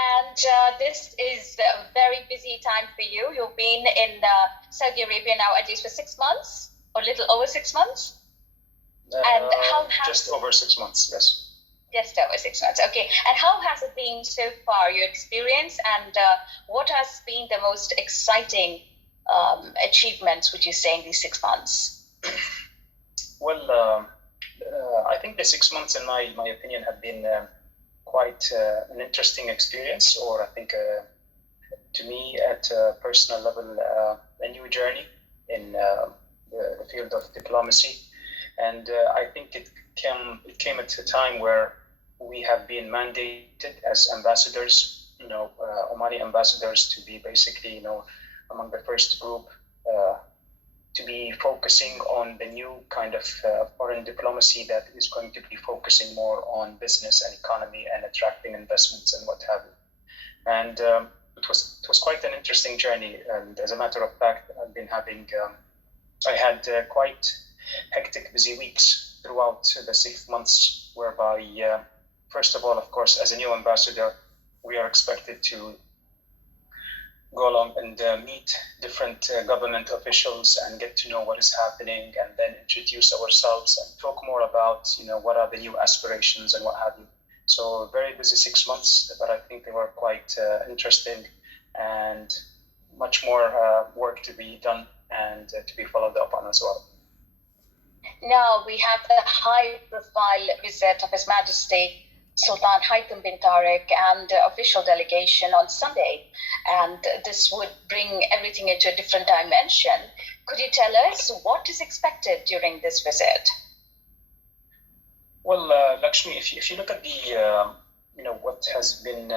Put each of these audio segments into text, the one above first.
And this is a very busy time for you. You've been in Saudi Arabia now at least for 6 months, or a little over 6 months. And how has just over 6 months, yes. Just over 6 months, okay. And how has it been so far, your experience, and what has been the most exciting achievements, would you say, in these 6 months? Well, I think the 6 months, in my opinion, have been quite an interesting experience, or I think to me at a personal level, a new journey in the field of diplomacy. And I think it came at a time where we have been mandated as ambassadors, Omani ambassadors, to be basically, among the first group to be focusing on the new kind of foreign diplomacy that is going to be focusing more on business and economy and attracting investments and what have you. And it was quite an interesting journey. And as a matter of fact, I had quite hectic, busy weeks throughout the 6 months, whereby, first of all, of course, as a new ambassador, we are expected to go along and meet different government officials and get to know what is happening, and then introduce ourselves and talk more about, what are the new aspirations and what have you. So very busy 6 months, but I think they were quite interesting, and much more work to be done and to be followed up on as well. Now we have the high-profile visit of His Majesty Sultan Haitham bin Tarik and official delegation on Sunday, and this would bring everything into a different dimension. Could you tell us what is expected during this visit? Well, Lakshmi, if you look at the what has been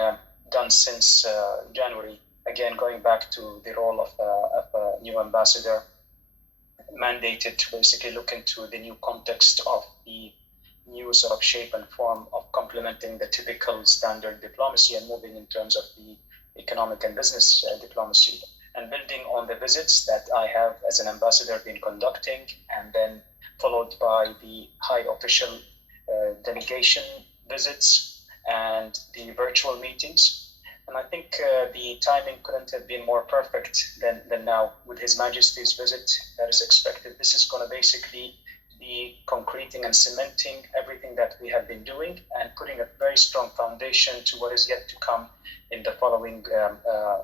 done since January, again going back to the role of a new ambassador, mandated to basically look into the new context of the new sort of shape and form of complementing the typical standard diplomacy and moving in terms of the economic and business diplomacy, and building on the visits that I have as an ambassador been conducting, and then followed by the high official delegation visits and the virtual meetings. And I think the timing couldn't have been more perfect than now with His Majesty's visit that is expected. This is going to basically be concreting and cementing everything that we have been doing and putting a very strong foundation to what is yet to come in the following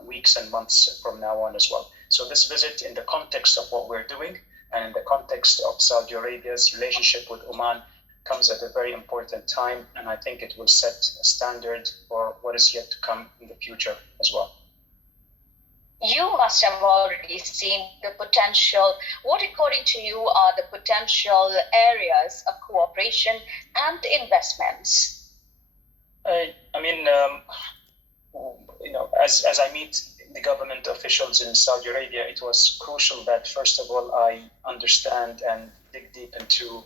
weeks and months from now on as well. So this visit, in the context of what we're doing and in the context of Saudi Arabia's relationship with Oman, comes at a very important time, and I think it will set a standard for what is yet to come in the future as well. You must have already seen the potential. What, according to you, are the potential areas of cooperation and investments? As I meet the government officials in Saudi Arabia, it was crucial that, first of all, I understand and dig deep into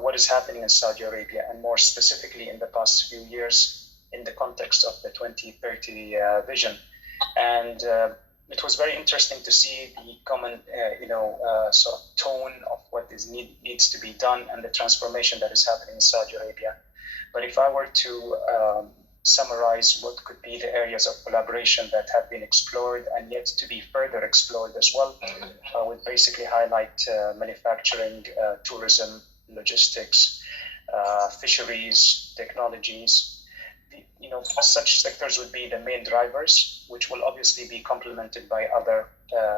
what is happening in Saudi Arabia, and more specifically in the past few years in the context of the 2030 vision. And it was very interesting to see the common, sort of tone of what needs to be done and the transformation that is happening in Saudi Arabia. But if I were to summarize what could be the areas of collaboration that have been explored and yet to be further explored as well, I would basically highlight manufacturing, tourism, logistics, fisheries, technologies. Such sectors would be the main drivers, which will obviously be complemented by other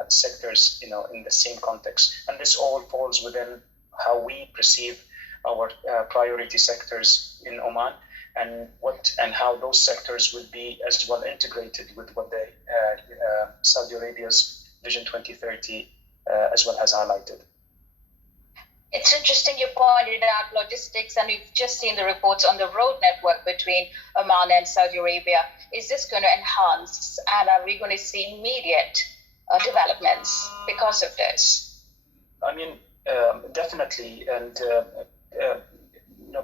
sectors, in the same context. And this all falls within how we perceive our priority sectors in Oman, and how those sectors would be as well integrated with what the Saudi Arabia's Vision 2030 as well has highlighted. It's interesting you pointed out logistics, and we've just seen the reports on the road network between Oman and Saudi Arabia. Is this going to enhance, and are we going to see immediate developments because of this? Definitely, and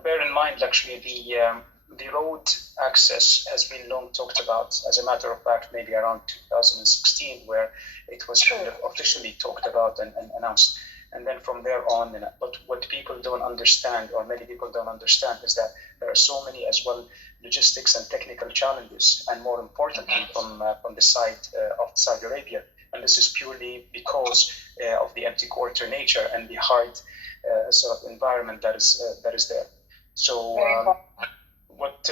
bear in mind, actually, the road access has been long talked about. As a matter of fact, maybe around 2016, where it was kind of officially talked about and announced. And then from there on, but what people don't understand, or many people don't understand, is that there are so many as well logistics and technical challenges, and more importantly from the side of Saudi Arabia. And this is purely because of the empty quarter nature and the hard sort of environment that is there. So what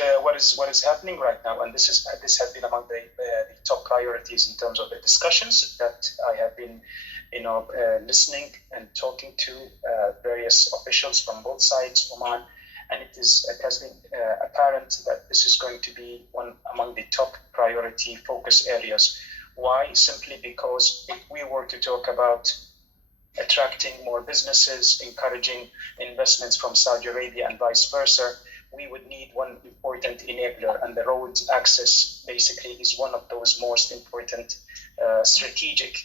is happening right now, and this has been among the top priorities in terms of the discussions that I have been listening and talking to various officials from both sides, Oman, and it has been apparent that this is going to be one among the top priority focus areas. Why? Simply because if we were to talk about attracting more businesses, encouraging investments from Saudi Arabia and vice versa, we would need one important enabler, and the road access basically is one of those most important strategic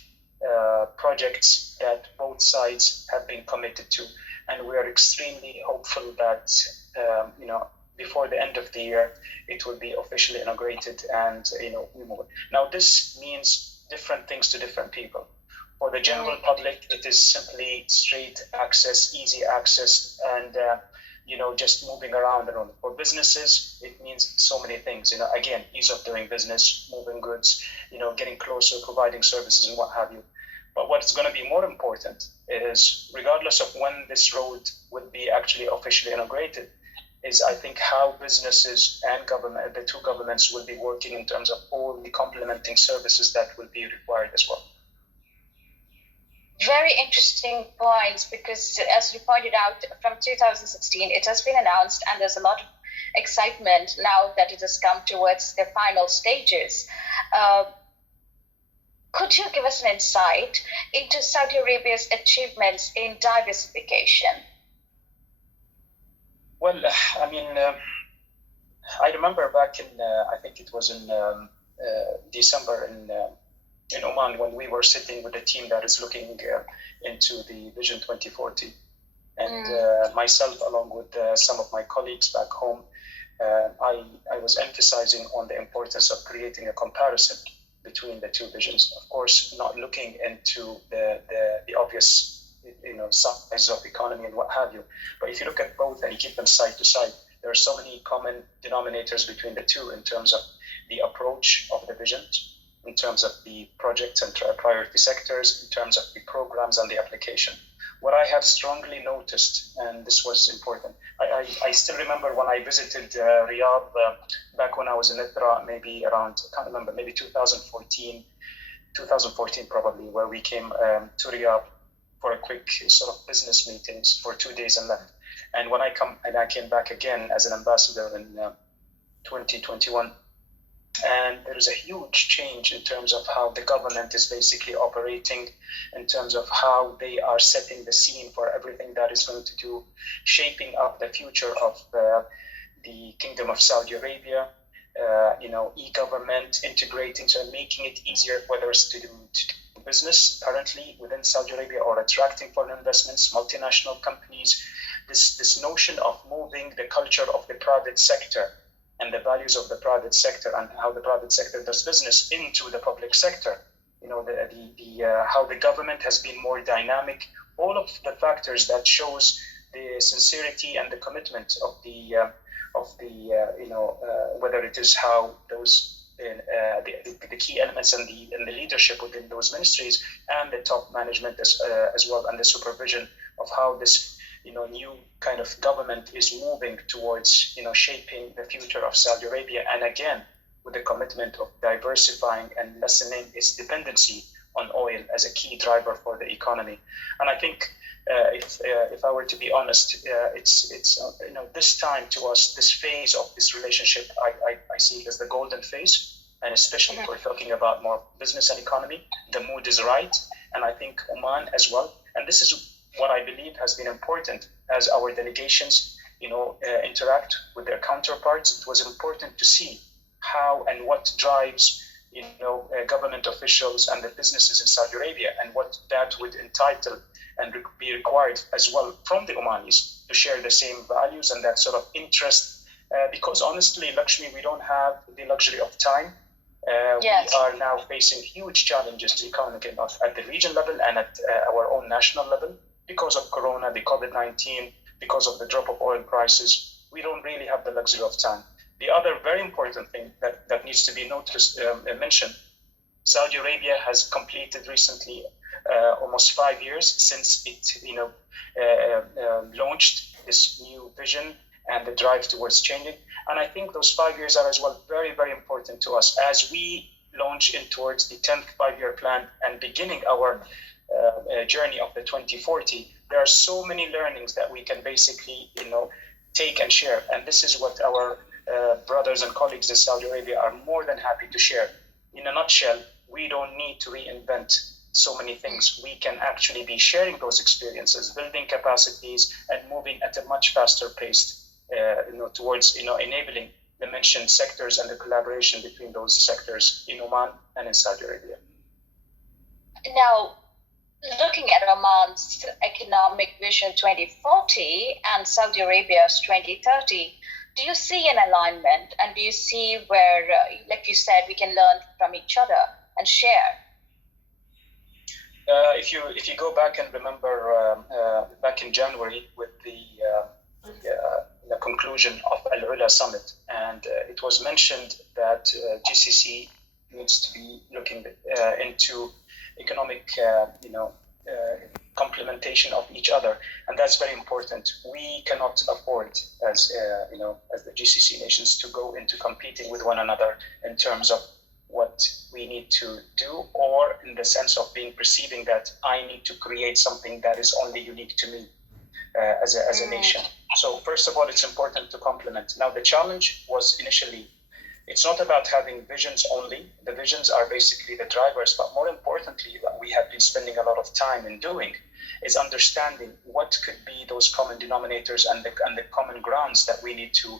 projects that both sides have been committed to. And we are extremely hopeful that before the end of the year it will be officially inaugurated and we move. Now this means different things to different people. For the general public, it is simply straight access, easy access, and just moving around. And for businesses, it means so many things. Again, ease of doing business, moving goods, getting closer, providing services, and what have you. But what's going to be more important is, regardless of when this road will be actually officially inaugurated, is I think how businesses and government, the two governments, will be working in terms of all the complementing services that will be required as well. Very interesting points, because as you pointed out, from 2016 it has been announced, and there's a lot of excitement now that it has come towards the final stages. Could you give us an insight into Saudi Arabia's achievements in diversification? Well, I remember back in, I think it was in December in Oman, when we were sitting with a team that is looking into the Vision 2040. And myself, along with some of my colleagues back home, I was emphasizing on the importance of creating a comparison between the two visions. Of course, not looking into the obvious size of economy and what have you. But if you look at both and you keep them side to side, there are so many common denominators between the two in terms of the approach of the vision, in terms of the projects and priority sectors, in terms of the programs and the application. What I have strongly noticed, and this was important, I still remember when I visited Riyadh back when I was in ITRA, maybe around, I can't remember, maybe 2014 probably, where we came to Riyadh for a quick sort of business meetings for 2 days and left. And when I came back again as an ambassador in 2021, and there is a huge change in terms of how the government is basically operating, in terms of how they are setting the scene for everything that is going to do, shaping up the future of the Kingdom of Saudi Arabia, e-government, integrating, so making it easier, whether it's to do business currently within Saudi Arabia or attracting foreign investments, multinational companies, this notion of moving the culture of the private sector and the values of the private sector and how the private sector does business into the public sector. How the government has been more dynamic. All of the factors that shows the sincerity and the commitment of the whether it is how those the key elements and the leadership within those ministries and the top management as well, and the supervision of how this new kind of government is moving towards shaping the future of Saudi Arabia, and again with the commitment of diversifying and lessening its dependency on oil as a key driver for the economy. And I think if I were to be honest, it's this time to us, this phase of this relationship, I see it as the golden phase, and especially if we're talking about more business and economy, the mood is right, and I think Oman as well. And this is what I believe has been important as our delegations, interact with their counterparts. It was important to see how and what drives, government officials and the businesses in Saudi Arabia, and what that would entitle and be required as well from the Omanis to share the same values and that sort of interest. Because honestly, Lakshmi, we don't have the luxury of time. Yes. We are now facing huge challenges economically at the region level and at our own national level, because of Corona, the COVID-19, because of the drop of oil prices. we don't really have the luxury of time. The other very important thing that needs to be mentioned, Saudi Arabia has completed recently almost 5 years since it launched this new vision and the drive towards changing. And I think those 5 years are as well very, very important to us as we launch in towards the 10th 5-year plan and beginning our journey of the 2040. There are so many learnings that we can basically, take and share. And this is what our brothers and colleagues in Saudi Arabia are more than happy to share. In a nutshell, we don't need to reinvent so many things. We can actually be sharing those experiences, building capacities, and moving at a much faster pace, towards enabling the mentioned sectors and the collaboration between those sectors in Oman and in Saudi Arabia. Now, looking at Oman's economic vision 2040 and Saudi Arabia's 2030, do you see an alignment, and do you see where, like you said, we can learn from each other and share? If you go back and remember back in January with the conclusion of Al-Ula summit, and it was mentioned that GCC needs to be looking into economic complementation of each other, and that's very important. We cannot afford as the GCC nations to go into competing with one another in terms of what we need to do, or in the sense of perceiving that I need to create something that is only unique to me as a nation. So first of all, it's important to complement. Now, the challenge was initially, it's not about having visions only. The visions are basically the drivers, but more importantly, what we have been spending a lot of time in doing is understanding what could be those common denominators and the common grounds that we need to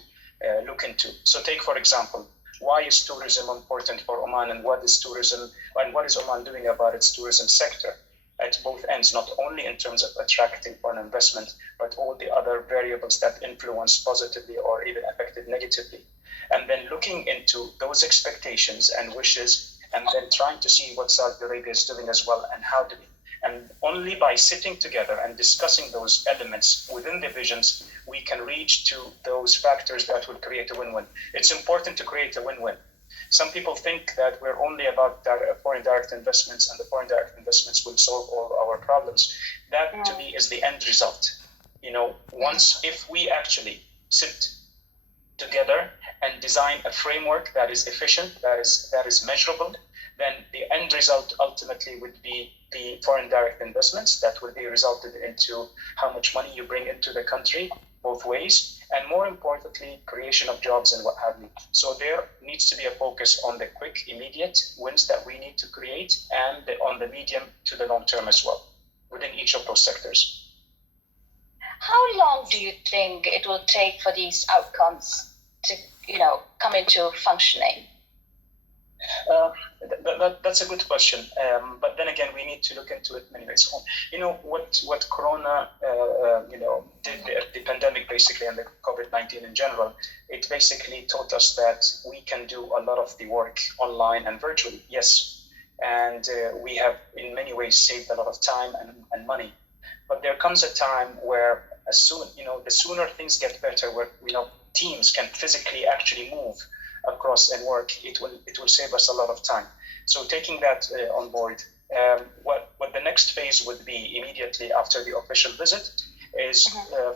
look into. So take, for example, why is tourism important for Oman, and what is tourism, and what is Oman doing about its tourism sector at both ends, not only in terms of attracting foreign investment, but all the other variables that influence positively or even affected negatively. And then looking into those expectations and wishes, and then trying to see what Saudi Arabia is doing as well, and how do we. And only by sitting together and discussing those elements within the visions, we can reach to those factors that will create a win-win. It's important to create a win-win. Some people think that we're only about foreign direct investments, and the foreign direct investments will solve all our problems. That, to me, is the end result. If we actually sit together and design a framework that is efficient, that is measurable, then the end result ultimately would be the foreign direct investments that will be resulted into how much money you bring into the country, both ways, and more importantly, creation of jobs and what have you. So there needs to be a focus on the quick, immediate wins that we need to create, and on the medium to the long term as well, within each of those sectors. How long do you think it will take for these outcomes to, come into functioning? That's a good question, but then again, we need to look into it many ways. What Corona, did, the pandemic basically, and the COVID-19 in general, it basically taught us that we can do a lot of the work online and virtually, yes, and we have in many ways saved a lot of time and money. But there comes a time where the sooner things get better, where teams can physically actually move across and work, it will save us a lot of time. So taking that on board, what the next phase would be immediately after the official visit is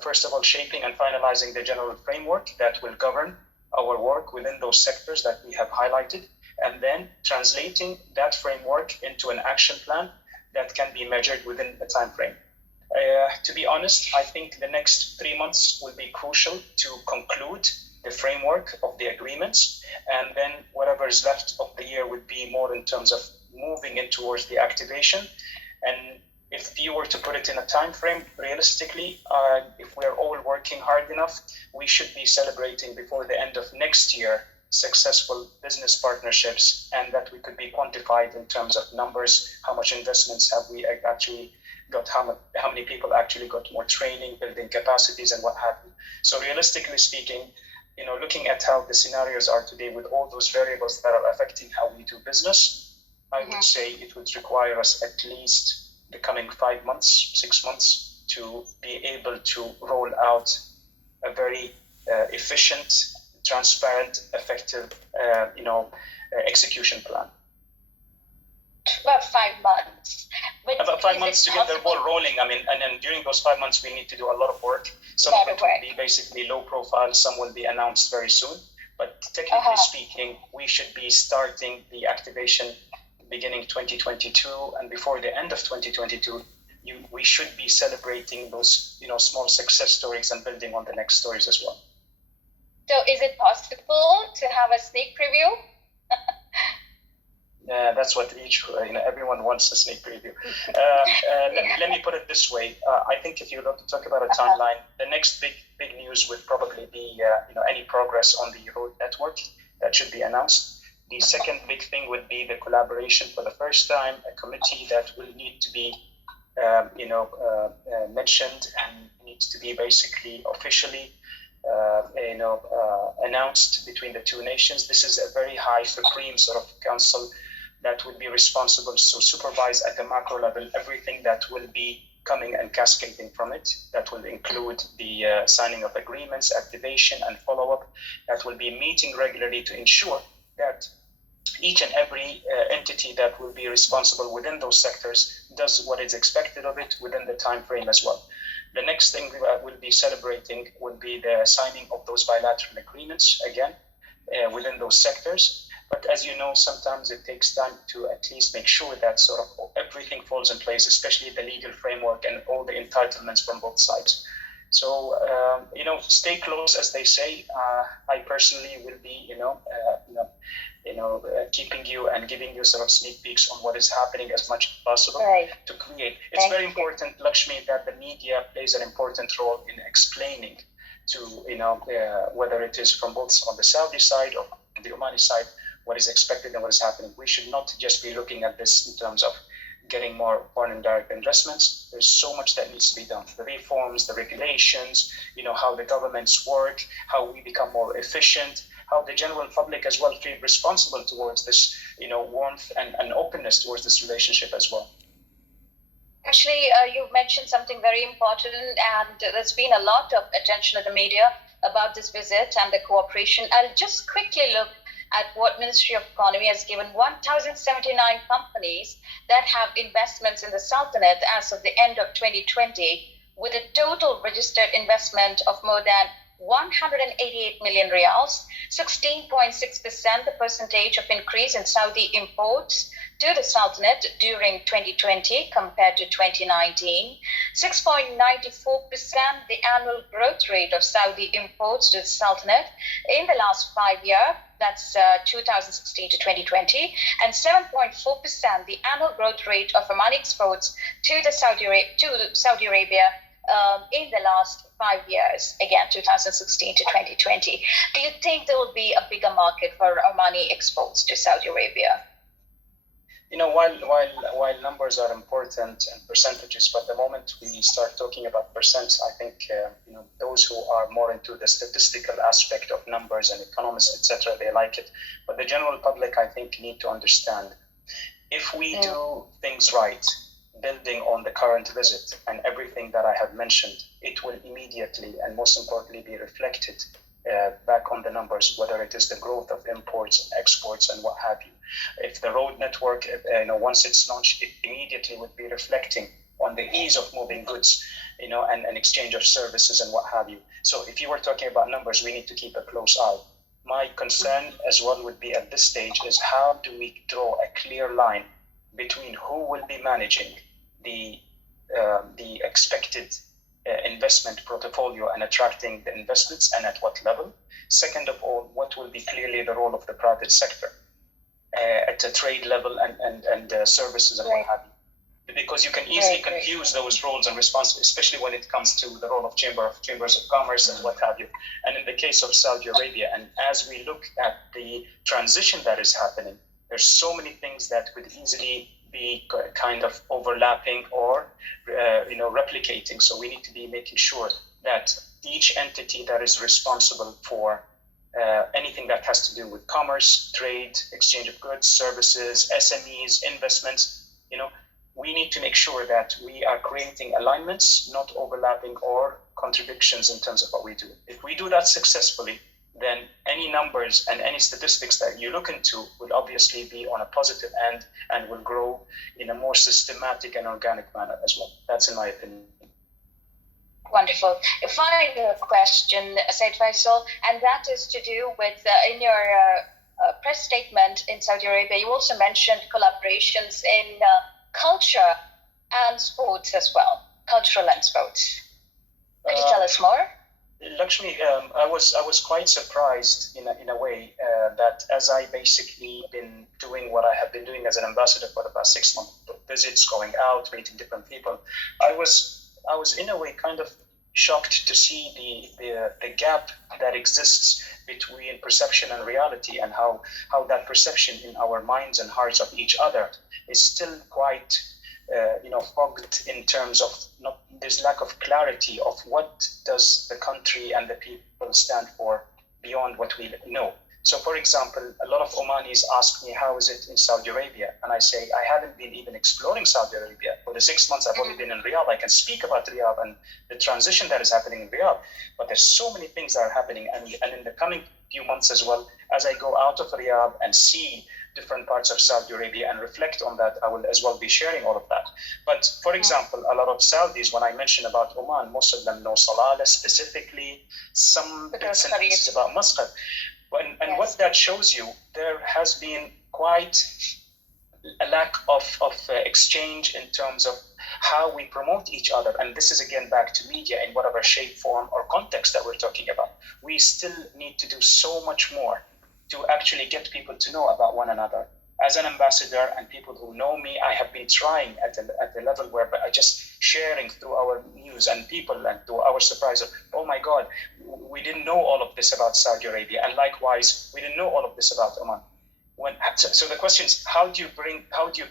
first of all shaping and finalizing the general framework that will govern our work within those sectors that we have highlighted, and then translating that framework into an action plan that can be measured within a time frame. To be honest, I think the next 3 months will be crucial to conclude the framework of the agreements, and then whatever is left of the year would be more in terms of moving in towards the activation. And if you were to put it in a time frame, realistically, if we're all working hard enough, we should be celebrating before the end of next year successful business partnerships, and that we could be quantified in terms of numbers. How much investments have we actually got, how many people actually got more training, building capacities, and what have you. So realistically speaking, looking at how the scenarios are today with all those variables that are affecting how we do business, I would say it would require us at least the coming 5 months, 6 months to be able to roll out a very efficient, transparent, effective, execution plan. About 5 months. But about 5 months to get the ball rolling. I mean, and then during those 5 months, we need to do a lot of work. Some of it will be basically low profile, some will be announced very soon. But technically speaking, we should be starting the activation beginning 2022, and before the end of 2022, we should be celebrating those, small success stories and building on the next stories as well. So, is it possible to have a sneak preview? That's what everyone wants a sneak preview. Let me put it this way. I think if you talk about a timeline, the next big news would probably be any progress on the road network that should be announced. The second big thing would be the collaboration for the first time, a committee that will need to be mentioned and needs to be basically officially announced between the two nations. This is a very high supreme sort of council that would be responsible to supervise at the macro level everything that will be coming and cascading from it. That will include the signing of agreements, activation, and follow-up. That will be meeting regularly to ensure that each and every entity that will be responsible within those sectors does what is expected of it within the time frame as well. The next thing we will be celebrating will be the signing of those bilateral agreements, again, within those sectors. But as you know, sometimes it takes time to at least make sure that sort of everything falls in place, especially the legal framework and all the entitlements from both sides. So, stay close, as they say. I personally will be, keeping you and giving you sort of sneak peeks on what is happening as much as possible to create. It's very important, Lakshmi, that the media plays an important role in explaining to, whether it is from both on the Saudi side or the Omani side, what is expected and what is happening. We should not just be looking at this in terms of getting more foreign direct investments. There's so much that needs to be done. The reforms, the regulations, how the governments work, how we become more efficient, how the general public as well feel responsible towards this, warmth and openness towards this relationship as well. Actually, you mentioned something very important, and there's been a lot of attention in the media about this visit and the cooperation. I'll just quickly look at what Ministry of Economy has given 1,079 companies that have investments in the Sultanate as of the end of 2020, with a total registered investment of more than 188 million riyals, 16.6% the percentage of increase in Saudi imports to the Sultanate during 2020 compared to 2019, 6.94% the annual growth rate of Saudi imports to the Sultanate in the last 5 years, that's 2016 to 2020, and 7.4% the annual growth rate of Omani exports to Saudi Arabia in the last 5 years, again 2016 to 2020. Do you think there will be a bigger market for Omani exports to Saudi Arabia? While numbers are important and percentages, but the moment we start talking about percents, I think those who are more into the statistical aspect of numbers and economists, etc., they like it. But the general public, I think, need to understand, if we do things right, building on the current visit and everything that I have mentioned, it will immediately and most importantly be reflected back on the numbers, whether it is the growth of imports and exports and what have you. If the road network, once it's launched, it immediately would be reflecting on the ease of moving goods, and exchange of services and what have you. So if you were talking about numbers, we need to keep a close eye. My concern as well would be at this stage is how do we draw a clear line between who will be managing the expected investment portfolio and attracting the investments and at what level. Second of all, what will be clearly the role of the private sector at a trade level and services and what have you. Because you can easily confuse those roles and responsibilities, especially when it comes to the role of chambers of commerce and what have you. And in the case of Saudi Arabia, and as we look at the transition that is happening, there's so many things that could easily be kind of overlapping or replicating. So we need to be making sure that each entity that is responsible for anything that has to do with commerce, trade, exchange of goods, services, SMEs, investments, we need to make sure that we are creating alignments, not overlapping or contradictions in terms of what we do. If we do that successfully, then any numbers and any statistics that you look into will obviously be on a positive end and will grow in a more systematic and organic manner as well. That's in my opinion. Wonderful. A final question, Sayyid Faisal, and that is to do with, in your press statement in Saudi Arabia, you also mentioned collaborations in culture and sports as well, cultural and sports. Could you tell us more? Lakshmi, I was quite surprised in a way that as I basically been doing what I have been doing as an ambassador for the past 6 months, visits, going out, meeting different people, I was in a way kind of shocked to see the gap that exists between perception and reality, and how that perception in our minds and hearts of each other is still quite fogged in terms of there's lack of clarity of what does the country and the people stand for beyond what we know. So, for example, a lot of Omanis ask me, how is it in Saudi Arabia? And I say, I haven't been even exploring Saudi Arabia. For the 6 months I've only been in Riyadh. I can speak about Riyadh and the transition that is happening in Riyadh. But there's so many things that are happening. And in the coming few months as well, as I go out of Riyadh and see different parts of Saudi Arabia and reflect on that, I will as well be sharing all of that. But for example, a lot of Saudis, when I mention about Oman, most of them know Salalah specifically, some bits and pieces about Muscat. And what that shows you, there has been quite a lack of exchange in terms of how we promote each other. And this is again back to media in whatever shape, form, or context that we're talking about. We still need to do so much more to actually get people to know about one another. As an ambassador and people who know me, I have been trying at the level where I just sharing through our news and people, and to our surprise of, oh my God, we didn't know all of this about Saudi Arabia, and likewise, we didn't know all of this about Oman. So the question is, how do you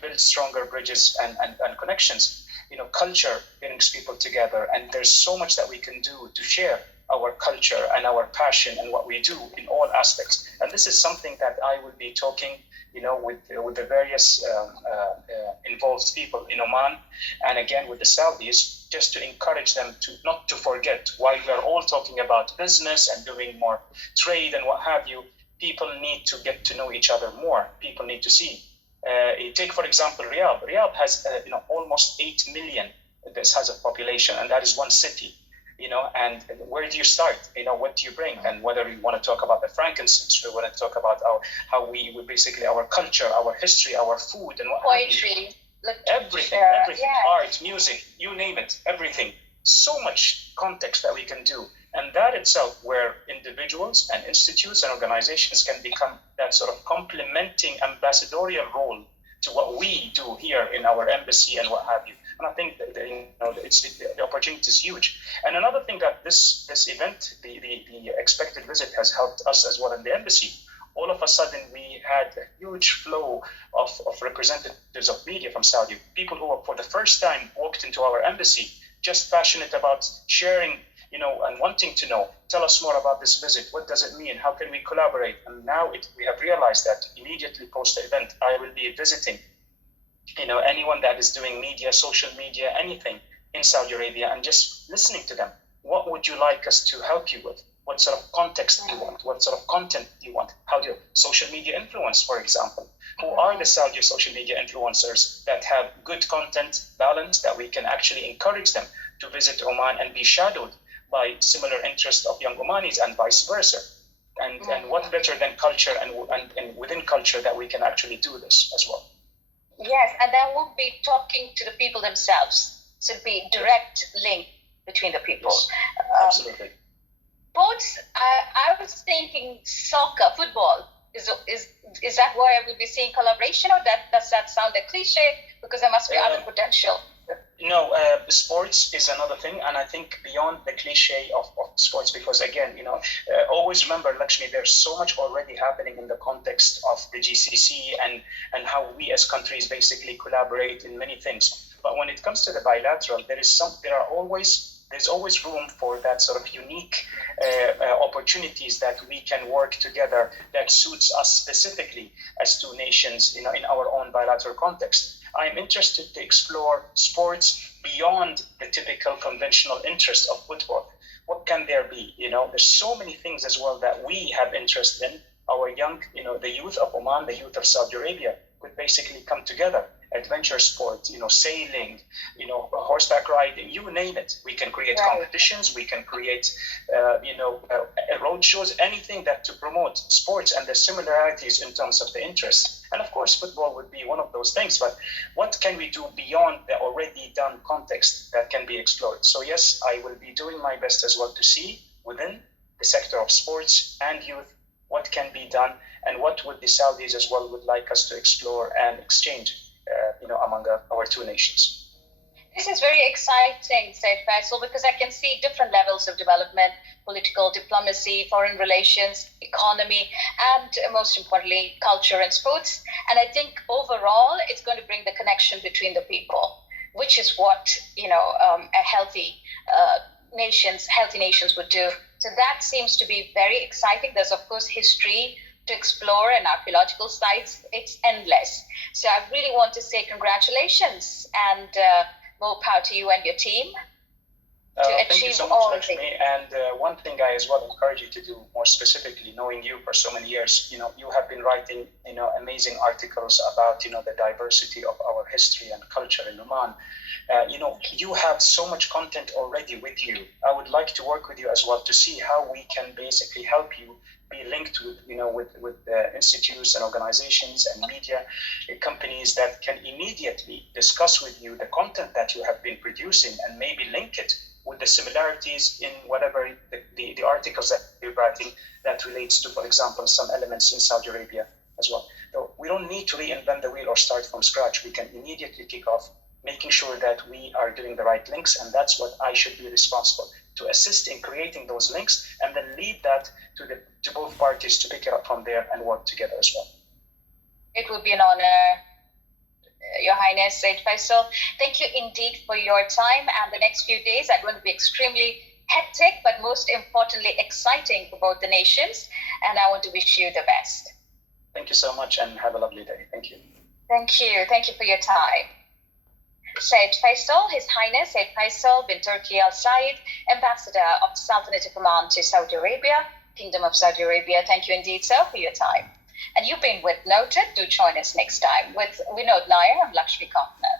build stronger bridges and connections? Culture brings people together, and there's so much that we can do to share our culture and our passion and what we do in all aspects. And this is something that I will be talking with the various involved people in Oman, and again with the Saudis, just to encourage them to not to forget, while we're all talking about business and doing more trade and what have you, people need to get to know each other more. People need to see. Take, for example, Riyadh. Riyadh has almost 8 million. This has a population, and that is one city. And where do you start? What do you bring? And whether you want to talk about the frankincense, we want to talk about how we basically our culture, our history, our food, and what poetry, everything, art, music, you name it, everything. So much context that we can do. And that itself, where individuals and institutes and organizations can become that sort of complementing ambassadorial role to what we do here in our embassy and what have you. And I think that, the opportunity is huge. And another thing that this event, the expected visit, has helped us as well in the embassy. All of a sudden, we had a huge flow of representatives of media from Saudi, people who for the first time walked into our embassy, just passionate about sharing, and wanting to know, tell us more about this visit. What does it mean? How can we collaborate? And now we have realized that immediately post the event, I will be visiting anyone that is doing media, social media, anything in Saudi Arabia, and just listening to them. What would you like us to help you with? What sort of context do you want? What sort of content do you want? How do you social media influence, for example? Who are the Saudi social media influencers that have good content, balance, that we can actually encourage them to visit Oman and be shadowed by similar interests of young Omanis, and vice versa? And what better than culture and within culture that we can actually do this as well? Yes, and then we'll be talking to the people themselves. So it'll be direct link between the people. Yes, absolutely. Sports, I was thinking soccer, football. Is that where I will be seeing collaboration, or does that sound a cliche? Because there must be other potential. No, sports is another thing, and I think beyond the cliche of sports, because again, always remember, Lakshmi, there's so much already happening in the context of the GCC and how we as countries basically collaborate in many things. But when it comes to the bilateral, there's always room for that sort of unique opportunities that we can work together that suits us specifically as two nations in our own bilateral context. I'm interested to explore sports beyond the typical conventional interest of football. What can there be? There's so many things as well that we have interest in. Our young, the youth of Oman, the youth of Saudi Arabia could basically come together. Adventure sports, sailing, horseback riding, you name it. We can create competitions, we can create, road shows, anything that to promote sports and the similarities in terms of the interest. And of course, football would be one of those things. But what can we do beyond the already done context that can be explored? So yes, I will be doing my best as well to see within the sector of sports and youth what can be done and what would the Saudis as well would like us to explore and exchange among our two nations. This is very exciting, Sayyid Faisal, because I can see different levels of development: political, diplomacy, foreign relations, economy, and most importantly, culture and sports. And I think overall, it's going to bring the connection between the people, which is what a healthy nations would do. So that seems to be very exciting. There's of course history to explore and archaeological sites. It's endless. So I really want to say congratulations and more power to you and your team to thank you so much, Lakshmi. And one thing I as well encourage you to do more specifically, knowing you for so many years, you have been writing, amazing articles about, the diversity of our history and culture in Oman. You have so much content already with you. I would like to work with you as well to see how we can basically help you be linked with institutes and organizations and media companies that can immediately discuss with you the content that you have been producing and maybe link it with the similarities in whatever the articles that you're writing that relates to, for example, some elements in Saudi Arabia as well. So we don't need to reinvent the wheel or start from scratch. We can immediately kick off making sure that we are doing the right links, and that's what I should be responsible to assist in creating those links and then leave that to both parties to pick it up from there and work together as well. It would be an honor, Your Highness, Sayyid Faisal. Thank you indeed for your time, and the next few days are going to be extremely hectic, but most importantly exciting for both the nations, and I want to wish you the best. Thank you so much and have a lovely day. Thank you. Thank you for your time. Sayyid Faisal, His Highness Sayyid Faisal bin Tarik Al Sayyid, Ambassador of the Sultanate of Oman to Saudi Arabia, Kingdom of Saudi Arabia. Thank you indeed, sir, for your time. And you've been with Noted. Do join us next time with Vinod Nair and Lakshmi Kaufman.